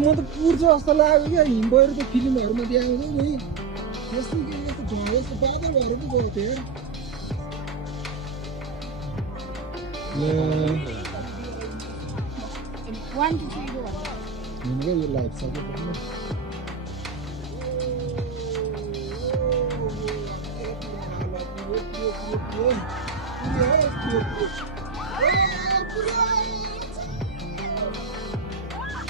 म त पुर्छ जस्तो लाग्यो क्या हिमबहिरको फिल्महरुमा देखाउँदै नि यस्तो के यस्तो यस्तो बादल भएर पो गयो थियो One to three go. हिँड्दै यो लाइफ सबै पनि